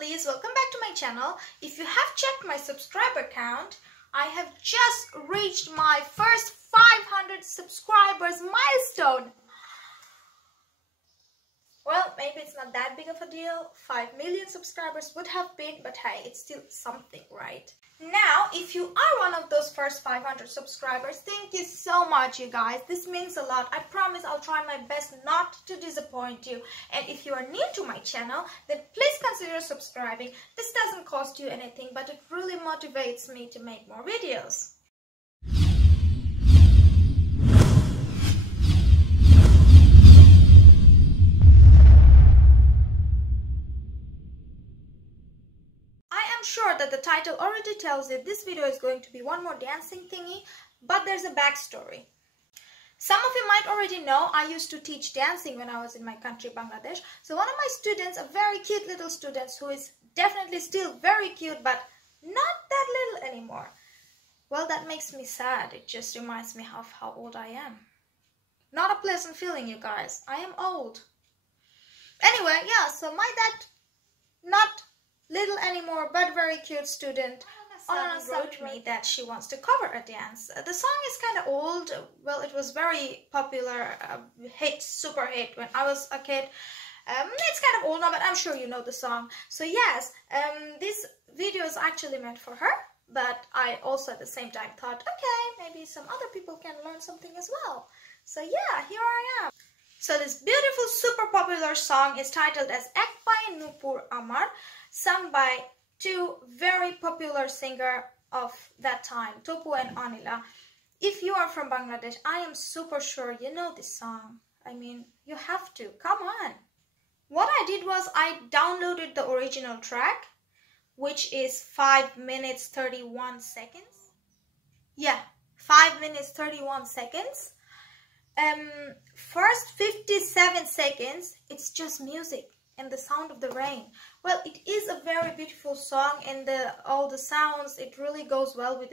lovelies, welcome back to my channel. If you have checked my subscriber count, I have just reached my first 500 subscribers milestone. Well, maybe it's not that big of a deal. 5 million subscribers would have been, but hey, it's still something, right? Now, if you are one of those first 500 subscribers, thank you so much, you guys. This means a lot. I promise I'll try my best not to disappoint you. And if you are new to my channel, then please consider subscribing. This doesn't cost you anything, but it really motivates me to make more videos. I'm sure that the title already tells you this video is going to be one more dancing thingy, but there's a backstory. Some of you might already know I used to teach dancing when I was in my country, Bangladesh. So one of my students, a very cute little student who is definitely still very cute, but not that little anymore. Well, that makes me sad. It just reminds me of how old I am. Not a pleasant feeling, you guys. I am old. Anyway, yeah, so my that not little anymore but very cute student wrote me that she wants to cover a dance. The song is kind of old. Well, it was very popular, super hit when I was a kid. It's kind of old now, but I'm sure you know the song. So yes, this video is actually meant for her, but I also at the same time thought, okay, maybe some other people can learn something as well. So yeah, here I am. So this beautiful, super popular song is titled as Ek Paye Nupur Amar, sung by two very popular singers of that time, Topu and Anila. If you are from Bangladesh, I am super sure you know this song. I mean, you have to. Come on. What I did was I downloaded the original track, which is 5 minutes 31 seconds. Yeah, 5 minutes 31 seconds. First 57 seconds, it's just music and the sound of the rain. Well, it is a very beautiful song, and all the sounds, it really goes well with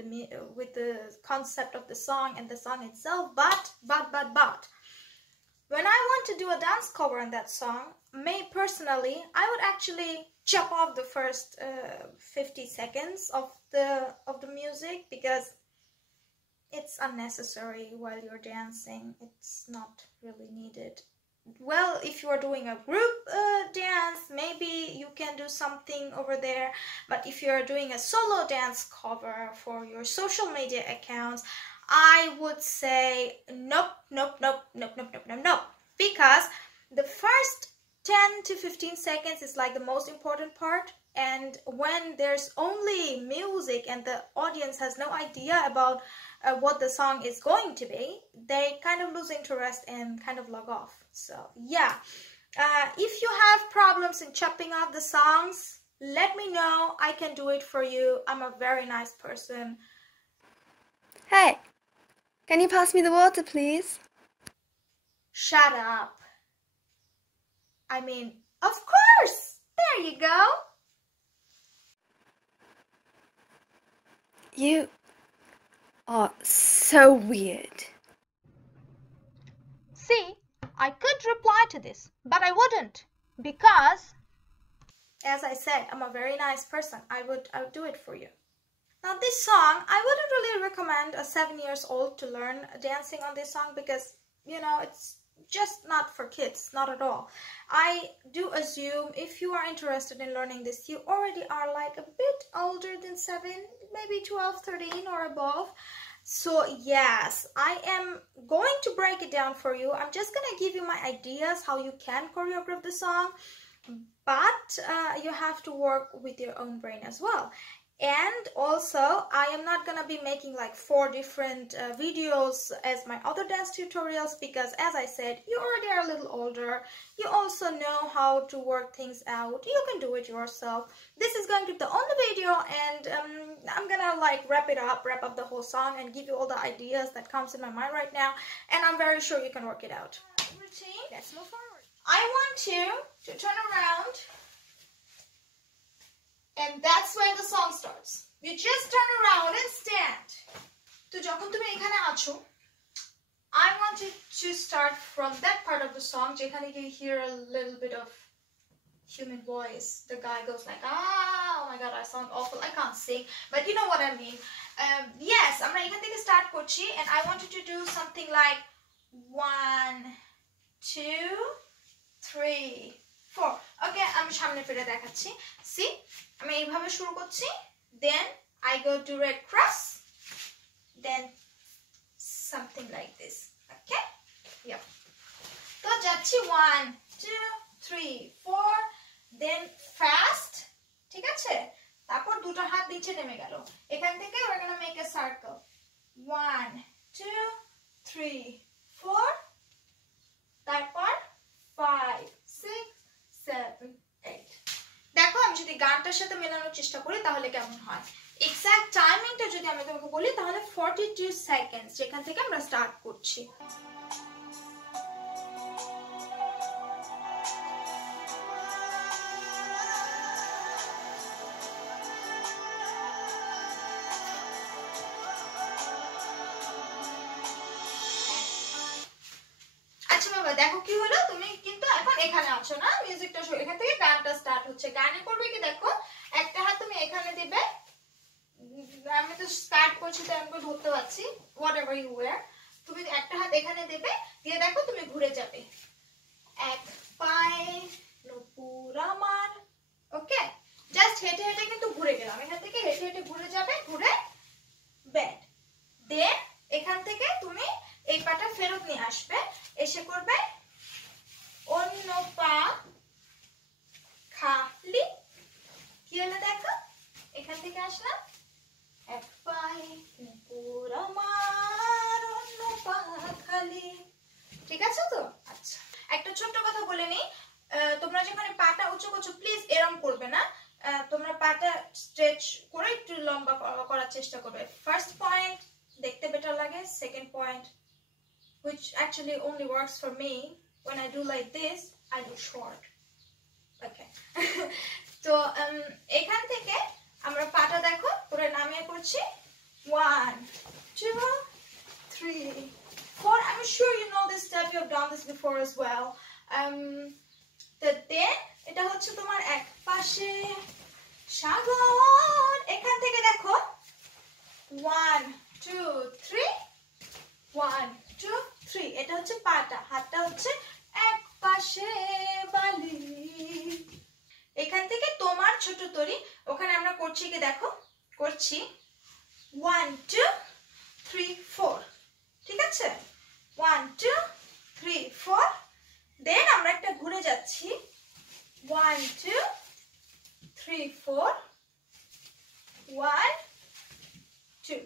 the concept of the song and the song itself. But when I want to do a dance cover on that song, me personally, I would actually chop off the first 50 seconds of the music, because it's unnecessary while you're dancing. It's not really needed. Well, if you are doing a group dance, maybe you can do something over there. But if you are doing a solo dance cover for your social media accounts, I would say nope. Because the first 10 to 15 seconds is like the most important part. And when there's only music and the audience has no idea about what the song is going to be, they kind of lose interest and kind of log off. So yeah, if you have problems in chopping off the songs, let me know. I can do it for you. I'm a very nice person. Hey, can you pass me the water, please? Shut up. I mean, of course. There you go. You are so weird. See, I could reply to this, but I wouldn't, because, as I said, I'm a very nice person. I would do it for you. Now this song, I wouldn't really recommend a 7 years old to learn dancing on this song, because, you know, it's just not for kids, not at all. I do assume if you are interested in learning this, you already are like a bit older than 7, maybe 12, 13 or above. So yes, I am going to break it down for you. I'm just gonna give you my ideas how you can choreograph the song, but you have to work with your own brain as well. And also, I am not gonna be making like 4 different videos as my other dance tutorials, because as I said, you already are a little older. You also know how to work things out. You can do it yourself. This is going to be the only video, and I'm gonna like wrap up the whole song and give you all the ideas that comes in my mind right now, and I'm very sure you can work it out. Routine, let's move forward. I want you to turn around, and that's when the song starts. You just turn around and stand. So যখন তুমি এখানে আছো, I want you to start from that part of the song যেখানে you hear a little bit of human voice. The guy goes like, ah, oh my god, I sound awful, I can't sing, but you know what I mean. Yes, আমরা এখান থেকে start করছি, and I wanted to do something like 1 2 3 4. ওকে, আমি সামনে ফিরে দেখাচ্ছি। See, আমি এইভাবে শুরু করছি, then I go to red cross, then something like this. Okay, yeah. তো যাচ্ছি 1 2 3 4, then fast, ঠিক আছে? তারপর দুটো হাত নিচে নেমে গেল। এখান থেকে we're going to make a circle, 1 2 3 4, তারপর 5 6 7 8. দেখো, আমি যদি গানটার সাথে মেলানোর চেষ্টা করি তাহলে কেমন হয়। এক্সাক্ট টাইমিংটা যদি আমি তোমাকে বলি তাহলে 42 সেকেন্ডস, যেখান থেকে আমরা স্টার্ট করছি। দেখো কি হলো, তুমি কিন্তু এখন এখানে আছো না, মিউজিকটা এখান থেকে গানটা স্টার্ট হচ্ছে। গানে করবে কি দেখো, একটা হাত তুমি এখানে দিবে, আমি তো স্টার্ট করছি তো আমি ধরতে পারছি, হোয়াটএভার ইউ ওয়্যার, তুমি একটা হাত এখানে দেবে, দিয়ে দেখো তুমি ঘুরে যাবে, এক পায়ে নূপুর আমার। ওকে, জাস্ট হেঁটে হেঁটে কিন্তু ঘুরে গেলাম, এখান থেকে হেঁটে হেঁটে ঘুরে যাবে, ঘুরে ব্যাড, দেন এখান থেকে তুমি এই পাটা ফেরত নিয়ে আসবে, এসে করবে অন্য পা খালি। কি হলো দেখো, এখান থেকে আসলাম, এক পায়ে নূপুর আমার অন্য পা খালি। ঠিক আছে তো? আচ্ছা, একটা ছোট্ট কথা বলে নিই, তোমরা যখন পাটা উঁচু করছো প্লিজ এরম করবে না, তোমরা পাটা স্ট্রেচ করে একটু লম্বা করার চেষ্টা করবে। ফার্স্ট পয়েন্ট দেখতে বেটার লাগে, second point which actually only works for me, when I do like this I do short. Okay. তো এখান থেকে আমরা পাটা দেখো পুরো নামিয়ে করছি, 1 2 3 4. I'm sure you know this step, you have done this before as well. তো then এটা হচ্ছে তোমার এক পাশে সাগর, এখান থেকে দেখো 1 2 3 1 2 3, এটা হচ্ছে পাটা, হাতটা হচ্ছে এক পাশে বালি। এখান থেকে তোমার ছোট তরি, ওখানে আমরা করছি কি দেখো, করছি 1 2 3 4, ঠিক আছে? 1 2 3 4, দেন আমরা একটা ঘুরে যাচ্ছি, 1 2 3 4 1 2।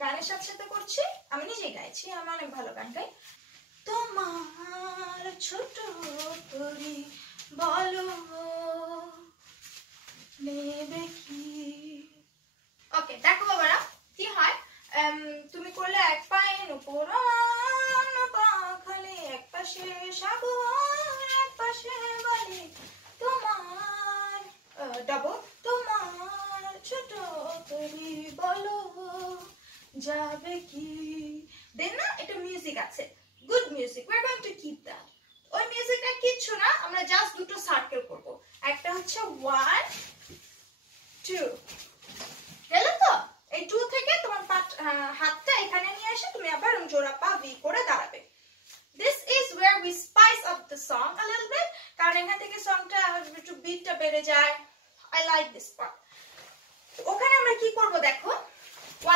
গানের সাথে সাথে করছি, আমি নিজেই গাইছি, আমি অনেক ভালো গান গাই। তোমার ছোট তরি বলো নেবে কি। ওকে, দেখো বাবারা কি হয়, তুমি করলে এক পায়ে নূপুর পা খালি, এক পাশে সাগর এক পাশে বালি, তোমার ডাবল, তোমার ছোট তরি বলো যাবে কি। দেন না এটা মিউজিক আছে, good music, we are going to keep that. ওই মিউজিকটা কিচ্ছু না, আমরা জাস্ট দুটো সার্কেল করব, একটা হচ্ছে 1 2, গেল তো? এই 2 থেকে তোমার হাতটা এখানে নিয়ে এসে তুমি আবার জোড়া পা ভি করে দাঁড়াবে। This is where we spice up the song a little bit, কারণ এখান থেকে সংটা একটু বিটটা বেড়ে যায়। I like this part. ওখানে আমরা কি করব দেখো,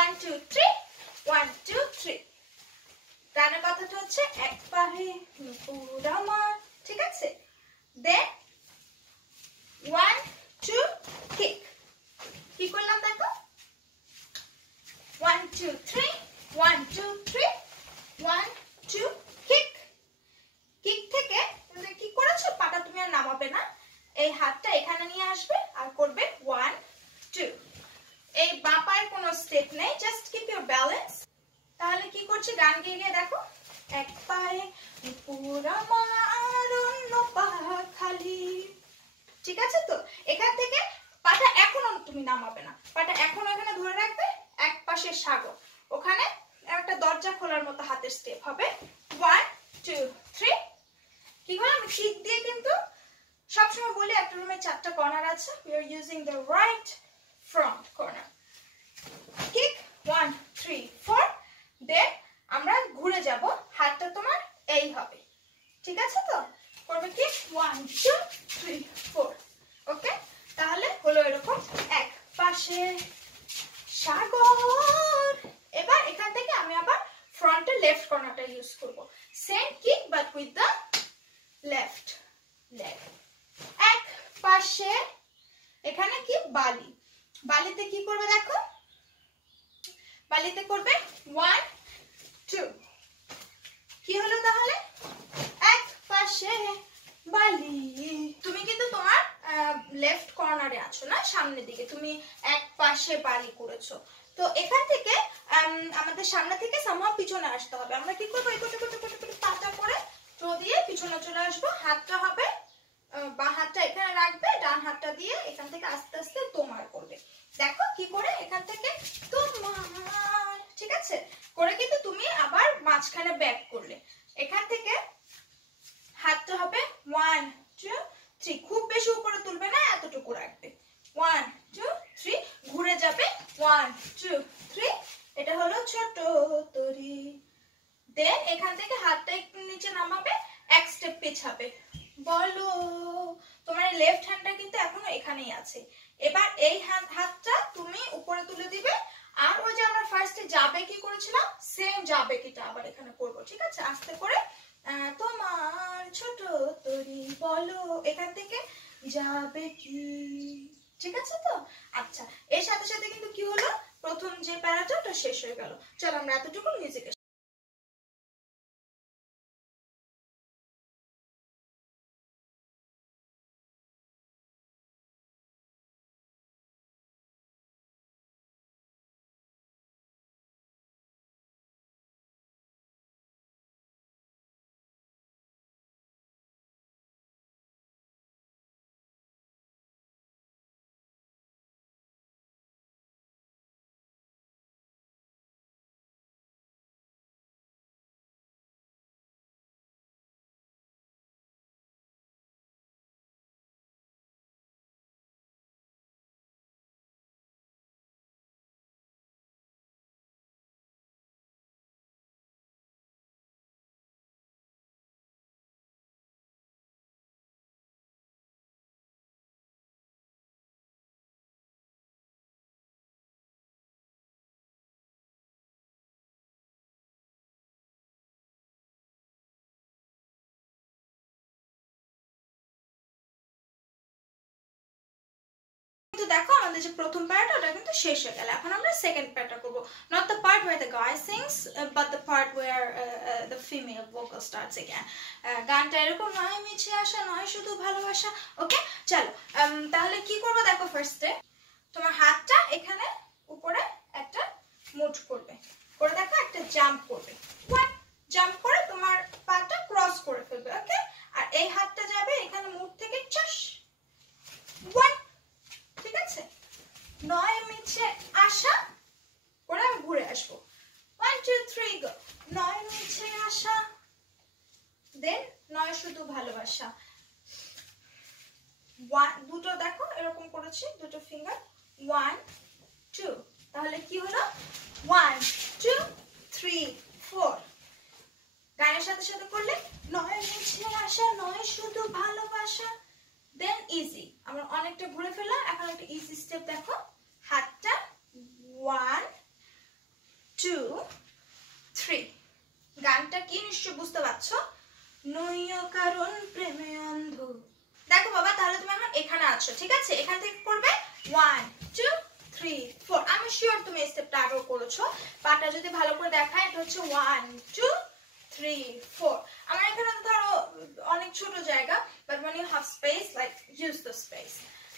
1 2 3 1 2 3। গানের কথাটা হচ্ছে এক পায়ে নূপুর আমার, ঠিক আছে? দেন 1 2 কিক। কি করলাম দেখো, 1 2 3 1 2 3 1 2 কিক। কিক থেকে তুমি কি করেছো, পাটা তুমি আর নামাবে না, এই হাতটা এখানে নিয়ে আসবে আর করবে 1 2। এই বাঁ পায়ের কোনো স্টেপ নেই, জাস্ট কিপ ইউর ব্যালেন্স। তাহলে কি করছি, গান গিয়ে গিয়ে দেখো, এক পায়ে নূপুর আমার অন্য পা খালি। ঠিক আছে তো? এখান থেকে পাটা এখনো তুমি নামাবে না, পাটা এখনো এখানে ধরে রাখবে, এক পাশে সাগর, ওখানে একটা দরজা খোলার মতো হাতের স্টেপ হবে, 1 2 3। কি করলাম, শিক দিয়ে কিন্তু সবসময় বলি একটা রুমে 4টা কর্নার আছে, we are using the right front corner. Kick 1 3 4, দেন আমরা ঘুরে যাব, হাতটা তোমার এই হবে, ঠিক আছে? তো করবে কি 1 2 3 4, ওকে? তাহলে হলো এরকম এক পাশে সাগর। এবার এখান থেকে আমি আবার ফ্রন্টে লেফট কর্নারটা ইউজ করব, same kick but with the left leg. এক পাশে এখানে কি বালি, বালিতে কি করবে দেখো, বালিতে করবে 1 2, কি হলো তাহলে? এক পাশে বালি। তুমি কিন্তু তোমার লেফট কর্নারে আছো না, সামনের দিকে, তুমি এক পাশে বালি করেছো। তো এখান থেকে আমাদের সামনে থেকে সামহাও পিছনে আসতে হবে। আমরা কি করবো, এই কোটে কোটে কোটে কোটে পাতা করে থ্রো দিয়ে পিছনে চলে আসবো। হাতটা হবে, বাঁ হাতটা এখানে রাখবে, ডান হাতটা দিয়ে এখান থেকে আস্তে আস্তে তোমার করবে। দেখো কি করে, এখান থেকে তোমার, ঠিক আছে? করে কিন্তু তুমি আবার মাঝখানে ব্যাক করলে, এখান থেকে হাতটা হবে 1 2 3, খুব বেশি উপরে তুলবে না, এতটুকু রাখবে, 1 2 3, ঘুরে যাবে 1 2 3, এটা হলো ছোট তরি। দেন এখান থেকে হাতটা একটু নিচে নামাবে, এক স্টেপ পেছাবে। বলো, তোমার লেফট হ্যান্ডটা কিন্তু এখনো এখানেই আছে। এবার এই হাতটা তুমি উপরে তুলে দিবে, আর ওই যে আমরা ফার্স্টে যাবে কি করেছিলাম, সেম যাবে কিটা আবার এখানে করব, ঠিক আছে? আস্তে করে তোমার ছোট তরি বলো, এখান থেকে যাবে কি, ঠিক আছে? তো আচ্ছা, এর সাথে সাথে কিন্তু কি হলো, প্রথম যে প্যারাটা ওটা শেষ হয়ে গেল। চলো আমরা এতটুকু মিউজিক দেখো, আমাদের যে প্রথম প্যারাটা ওটা কিন্তু শেষ হয়ে গেল। এখন আমরা সেকেন্ড প্যারাটা করব, not the part where the guy sings but the part where the female vocal starts again. গানটা এরকম, নয় মিছে আসা নয় শুধু ভালোবাসা, ওকে? চলো তাহলে কি করব দেখো, ফার্স্টে তোমার হাতটা এখানে উপরে একটা মুভ করবে, করে দেখো একটা জাম্প করবে, জাম্প করে তোমার পাটা ক্রস করে ফেলবে, ওকে? আর এই হাতটা যাবে এখানে মুভ থেকে চাস 1, ঠিক আছে? নয় মিছে আশা করে আমি ঘুরে আসবো, 1 2 3 গো, নয় মিছে আশা, দেন নয় শুধু ভালোবাসা, দুটো দেখো এরকম করেছি, দুটো ফিঙ্গার 1 2, তাহলে কি হলো 1 2 3 4, গানের সাথে সাথে করলে নয় মিছে আশা নয় শুধু ভালোবাসা, দেন ইজি। আমরা অনেকটা ঘুরে ফেললাম, এখন একটা ইজি স্টেপ দেখো, হাতটা 1 2 3, গানটা কি নিশ্চয় বুঝতে পারছো, নইও কারণ প্রেমে অন্ধ। দেখো বাবা, তাহলে তুমি এখন এখানে আছো, ঠিক আছে? এখান থেকে করবে 1 2 3 4, আমি শিওর তুমি এই স্টেপটা আগেও করেছো, পাটা যদি ভালো করে দেখায়, এটা হচ্ছে 1 2 3 4। আমার এখানে ধরো অনেক ছোট জায়গা, but when you have space, like use the space.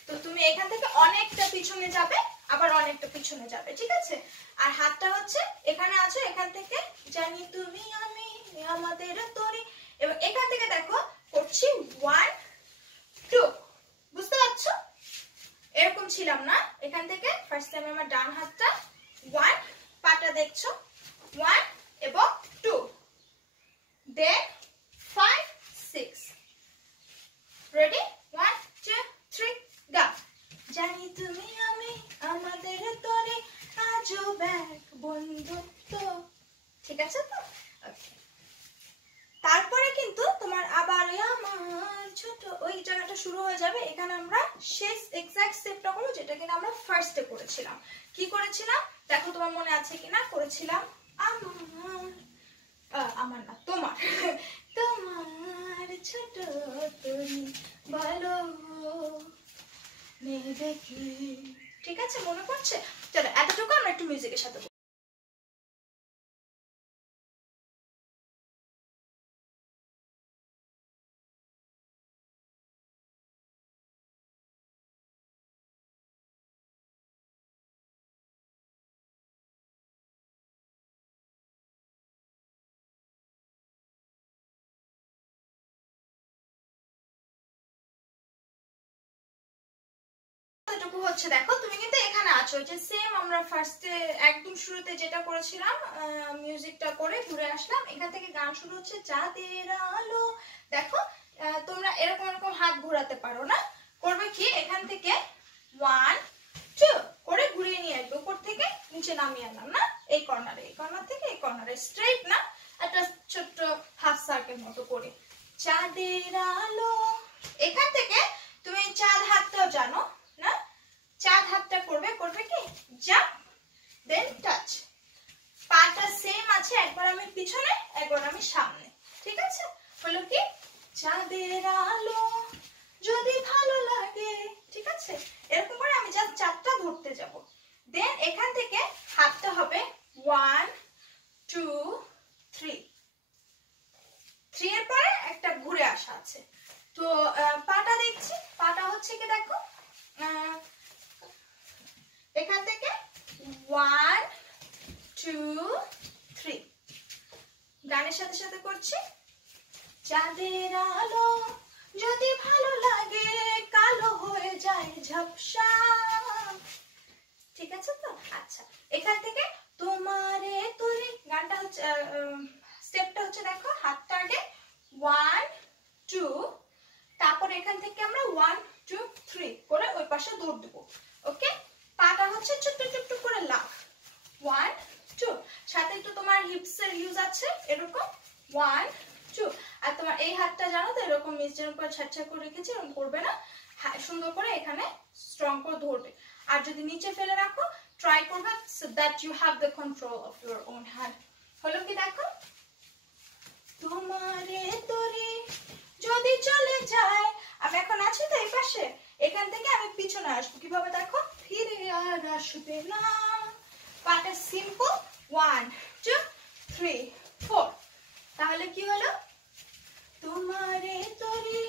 তো তুমি এখান থেকে অনেকটা পিছনে যাবে, আবার অনেকটা পিছনে যাবে, ঠিক আছে? আর হাতটা হচ্ছে এখানে আছে, এখান থেকে জানি তুমি আমি আমাদের তরি, এবং এখান থেকে দেখো করছি 1 2, বুঝতে পারছো? এরকম ছিলাম না, এখান থেকে ফার্স্ট টাইম আমার ডান হাতটা 1, পাটা দেখছো 1 এবং 2, then 5 6, ready 1 জানি তুমি আমি আমাদের তরে আজও এক বন্ধুত্ব। ঠিক আছে তো? ওকে। তারপরে কিন্তু তোমার আবার আমার ছোট ওই জায়গাটা শুরু হয়ে যাবে। এখানে আমরা শেষ এক্সাক্ট স্টেপটা করবো যেটা কিনা আমরা ফার্স্টে করেছিলাম। কি করেছিলাম দেখো তোমার মনে আছে কিনা? করেছিলাম আমার না তোমার তোমার ছোট তুমি বলো দেখি। ঠিক আছে, মনে পড়ছে? চলো এতটুকু আমরা একটু মিউজিকের সাথে হচ্ছে। দেখো তুমি কিন্তু এখানে আছো, যে সেম আমরা ফার্স্টে একদম শুরুতে যেটা করেছিলাম, মিউজিকটা করে ঘুরে আসলাম। এখান থেকে গান শুরু হচ্ছে চাঁদের আলো। দেখো তোমরা এরকম এরকম হাত ঘোরাতে পারো না? করবে কি, এখান থেকে 1 2 করে ঘুরিয়ে নিয়ে আসবে, উপর থেকে নিচে নামিয়ে আনলাম না, এই কর্নারে, এই কর্নার থেকে এই কর্নারে, স্ট্রেট না, একটা ছোট্ট হাফ সার্কেল মতো করে চাঁদের আলো। এখান থেকে তুমি চাঁদ হাতটাও জানো না, চাঁদ হাতটা করবে, করবে কি জাম্প দেন টাচ। পাটা সেম আছে, একবার আমি পিছনে একবার আমি সামনে। ঠিক আছে, হলো কি চাঁদের আলো যদি ভালো লাগে। ঠিক আছে, এরকম করে আমি জাস্ট চাঁদটা ধরতে যাব। দেন এখান থেকে হাতটা হবে 1 2 3 3 এর পরে একটা ঘুরে আসা আছে। তো পাটা দেখছি, পাটা হচ্ছে কি দেখো এখান থেকে 1 2 3 গানের সাথে সাথে করছি চাঁদের আলো যদি ভালো লাগে কালো হয়ে যায় ঝাপসা। ঠিক আছে তো? আচ্ছা, এখান থেকে তোমারে তরি গানটা হচ্ছে, স্টেপটা হচ্ছে দেখো হাতটা আগে 1 2, তারপর এখান থেকে আমরা 1 2 3 করে ওই পাশে দৌড় দেবো। ওকে, পাটা হচ্ছে ছোট্ট ছোট্ট করে লাফ 1 2, সাথে একটু তোমার হিপস এর ইউজ আছে এরকম 1 2, আর তোমার এই হাতটা জানো তো এরকম নিচের উপর ছাড়ছাড় করে রেখেছি, এরকম করবে না, সুন্দর করে এখানে স্ট্রং করে ধরবে। আর যদি নিচে ফেলে রাখো ট্রাই করবে so that you have the control of your own hand। হলো কি দেখো তোমারে তরি যদি চলে যায়, আমি এখন আছি তো এই পাশে, এখান থেকে আমি পিছনে আসবো কিভাবে দেখো, ফিরে আর আসবে না। পাটা সিম্পল 1 2 3 4। তাহলে কি হলো তোমারে তরি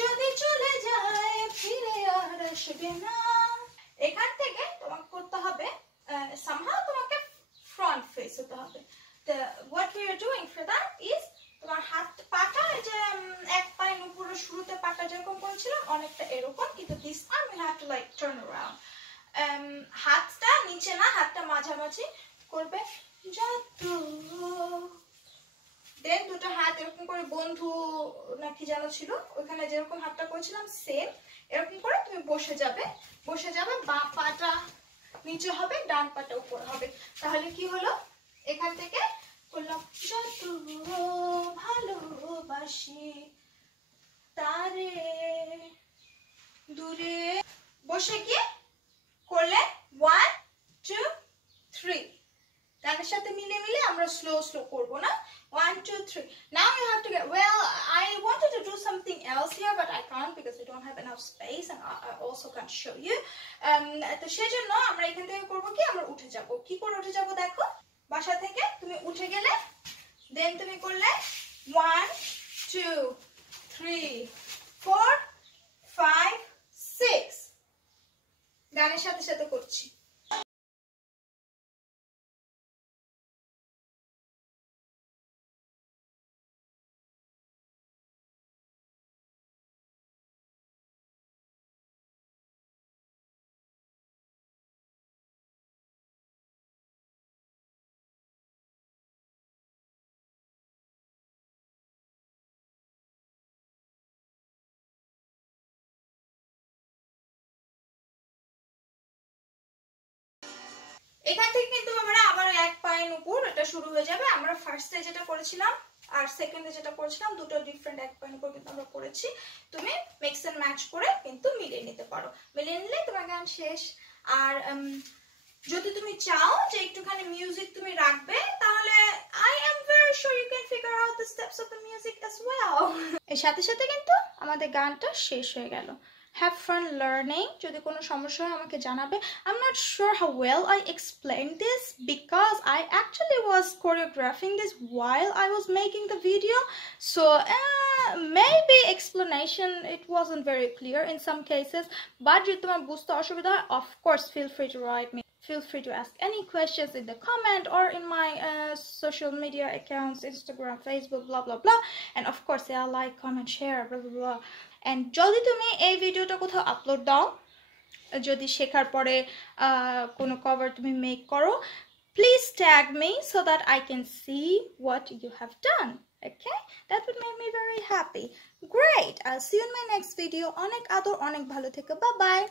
যদি চলে যায় ফিরে আর আসবে না। এখান থেকে তোমাকে করতে হবে somehow তোমাকে ফ্রন্ট ফেস হতে হবে। তো what we are doing for that is তোমার হাত পাটা যে এক পায়ের উপরে শুরুতে পাটা যেরকম করেছিলাম অনেকটা এরকম, কিন্তু this time we have to like turn around। হাতটা নিচে না, হাতটা মাঝামাঝি করবে যত। দেন দুটো হাত এরকম করে বন্ধু নাকি যেন ছিল ওখানে যেরকম হাতটা করেছিলাম সেম এরকম করে তুমি বসে যাবে, বসে যাবে, বাঁ পাটা নিচে হবে ডান পাটা উপরে হবে। তাহলে কি হলো এখান থেকে করলাম যত ভালোবাসি তারে দূরে, বসে গিয়ে করলে 1 2 3, গানের সাথে মিলে মিলে আমরা স্লো স্লো করব না, 1 2 3। Now you have to get, well I wanted to do something else here but I can't because I don't have enough space and I also can't show you। তো সেজন্য আমরা এখান থেকে করব কি, আমরা উঠে যাব। কি করে উঠে যাব দেখো, বাসা থেকে তুমি উঠে গেলে দেন তুমি করলে 1 2 3 4 5 6, গানের সাথে সাথে করছি। এখান থেকে কিন্তু আমরা আবার এক পায়ের উপর এটা শুরু হয়ে যাবে। আমরা ফার্স্টে যেটা করেছিলাম আর সেকেন্ডে যেটা করেছিলাম দুটো ডিফারেন্ট এক পায়ের উপর কিন্তু আমরা করেছি। তুমি মিক্স এন্ড ম্যাচ করে কিন্তু মিলিয়ে নিতে পারো, মিলিয়ে নিলে তোমার গান শেষ। আর যদি তুমি চাও যে একটুখানি মিউজিক তুমি রাখবে তাহলে I am very sure you can figure out the steps of the music as well. এর সাথে সাথে কিন্তু আমাদের গানটা শেষ হয়ে গেল। Have fun learning. যদি কোনো সমস্যা হয় আমাকে জানাবে। I'm not sure how well I explained this because I actually was choreographing this while I was making the video, so maybe explanation it wasn't very clear in some cases, but যদি তোমার বুঝতে অসুবিধা হয় of course feel free to write me. Feel free to ask any questions in the comment or in my social media accounts, Instagram, Facebook, blah blah blah, and of course yeah, like, comment, share, blah blah blah. And যদি তুমি এই ভিডিওটা কোথাও upload দাও, যদি শেখার পরে কোনো কভার তুমি মেক করো, please tag me so that I can see what you have done. Okay, that would make me very happy. Great, I'll see you in my next video. অনেক আদর, অনেক ভালো থেকো, bye bye.